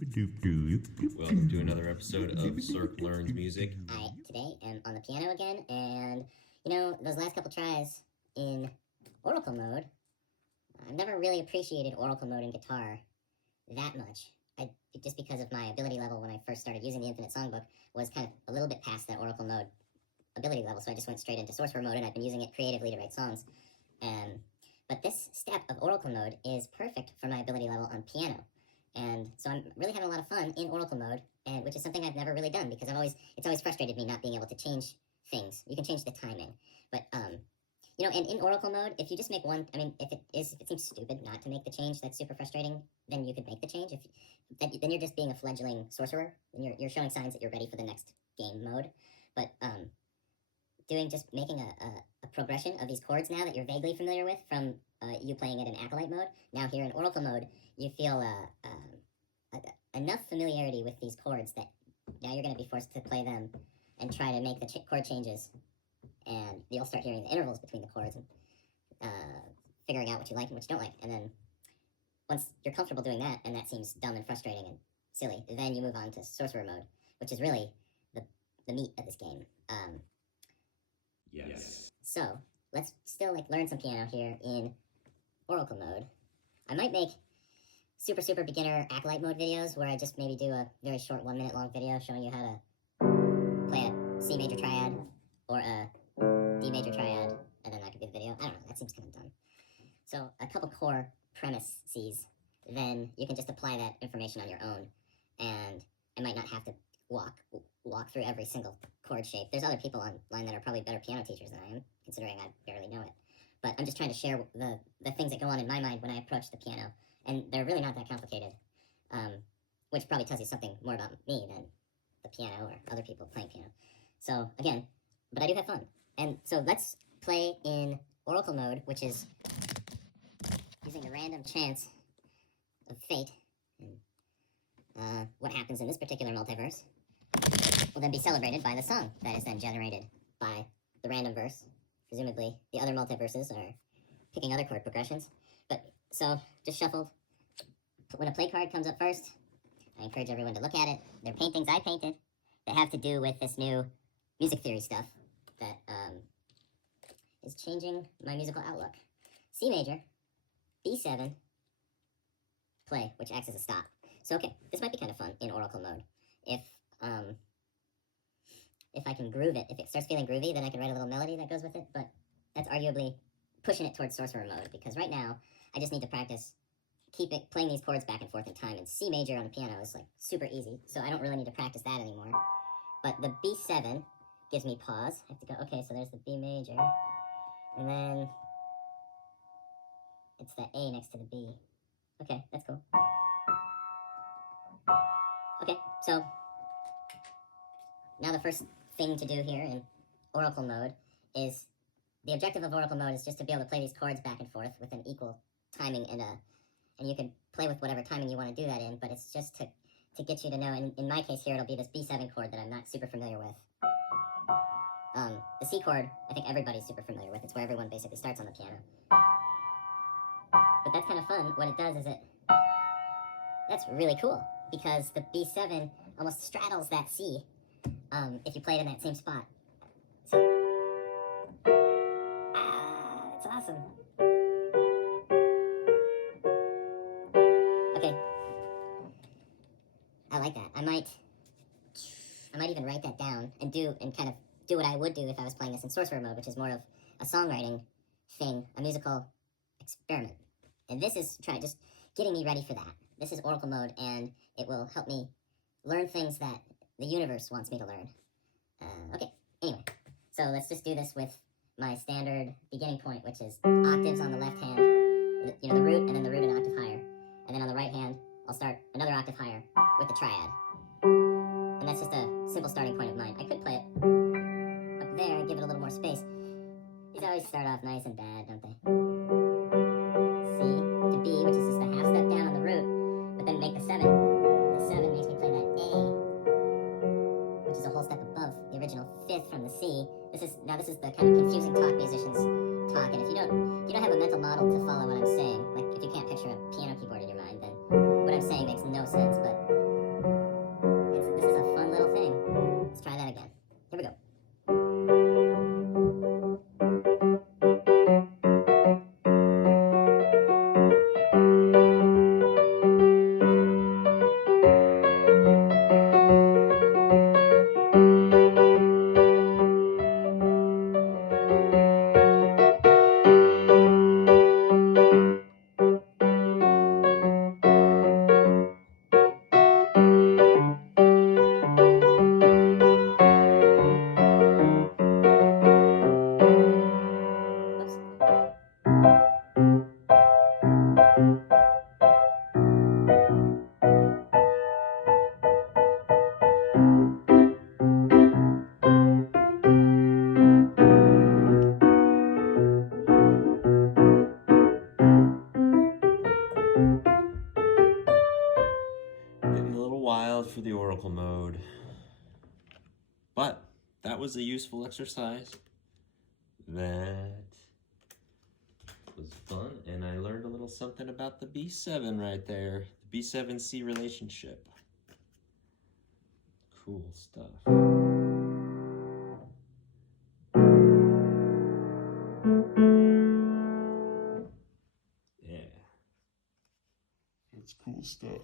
Welcome to another episode of Circ Learns Music. I today am on the piano again, and those last couple tries in Oracle mode, I've never really appreciated Oracle mode in guitar that much. Just because of my ability level when I first started using the Infinite Songbook was kind of a little bit past that Oracle mode ability level, so I just went straight into Sorcerer mode, and I've been using it creatively to write songs. But this step of Oracle mode is perfect for my ability level on piano. And so I'm really having a lot of fun in Oracle mode, and which is something I've never really done because it's always frustrated me not being able to change things. You can change the timing, but and in Oracle mode, if you just make one, if it seems stupid not to make the change, that's super frustrating. Then you could make the change. Then you're just being a fledgling sorcerer, and you're showing signs that you're ready for the next game mode. But making a progression of these chords now that you're vaguely familiar with from you playing it in Acolyte mode. Now here in Oracle mode, you feel enough familiarity with these chords that now you're going to be forced to play them and try to make the chord changes, and you'll start hearing the intervals between the chords and figuring out what you like and what you don't like. And then once you're comfortable doing that, and that seems dumb and frustrating and silly, then you move on to Sorcerer mode, which is really the meat of this game. Yes. So let's still learn some piano here in Oracle mode. I might make super beginner Acolyte mode videos where I just maybe do a very short 1 minute long video showing you how to play a C major triad or a D major triad, and then that could be the video. I don't know, that seems kind of dumb. So a couple core premises, then you can just apply that information on your own, and I might not have to walk through every single chord shape. There's other people online that are probably better piano teachers than I am, considering I barely know it. But I'm just trying to share the things that go on in my mind when I approach the piano, and they're really not that complicated, which probably tells you something more about me than the piano or other people playing piano. So again, but I do have fun. And so let's play in Oracle mode, which is using the random chance of fate, and what happens in this particular multiverse will then be celebrated by the song that is then generated by the random verse. Presumably, the other multiverses are picking other chord progressions. But, so, just shuffled. When a play card comes up first, I encourage everyone to look at it. They're paintings I painted that have to do with this new music theory stuff that is changing my musical outlook. C major, B7, play, which acts as a stop. So, okay, this might be kind of fun in Oracle mode. If I can groove it, if it starts feeling groovy, then I can write a little melody that goes with it, but that's arguably pushing it towards Sorcerer mode, because right now, I just need to practice playing these chords back and forth in time, and C major on the piano is super easy, so I don't really need to practice that anymore. But the B7 gives me pause. I have to go, okay, so there's the B major, and then it's the A next to the B. Okay, that's cool. Okay, so now the first thing to do here in Oracle mode is, the objective of Oracle mode is just to be able to play these chords back and forth with an equal timing, and you can play with whatever timing you want to do that in, but it's just to get you to know, in my case here, it'll be this B7 chord that I'm not super familiar with. The C chord, I think everybody's super familiar with. It's where everyone basically starts on the piano. But that's kind of fun. What it does is that's really cool, because the B7 almost straddles that C, if you play it in that same spot. That's awesome. Okay. I like that. I might even write that down and kind of do what I would do if I was playing this in Sorcerer mode, which is more of a songwriting thing, a musical experiment. And this is just getting me ready for that. This is Oracle mode, and it will help me learn things that the universe wants me to learn. Okay, anyway. So let's just do this with my standard beginning point, which is octaves on the left hand, the root, and then the root an octave higher. And then on the right hand, I'll start another octave higher with the triad. And that's just a simple starting point of mine. I could play it up there and give it a little more space. These always start off nice and bad, don't they? C to B, which is just a half step down on the root, but then make the 7. The 7 makes me play that A, which is a whole step above the original 5th from the C. This is the kind of confusing talk musicians talk, and if you don't have a mental model to follow what I'm saying, if you can't picture a piano keyboard in your mind, then what I'm saying makes no sense, but Getting a little wild for the oracle mode. But that was a useful exercise. That was fun, and I learned a little something about the B7 right there. The B7C relationship. Cool stuff. Yeah. That's cool stuff.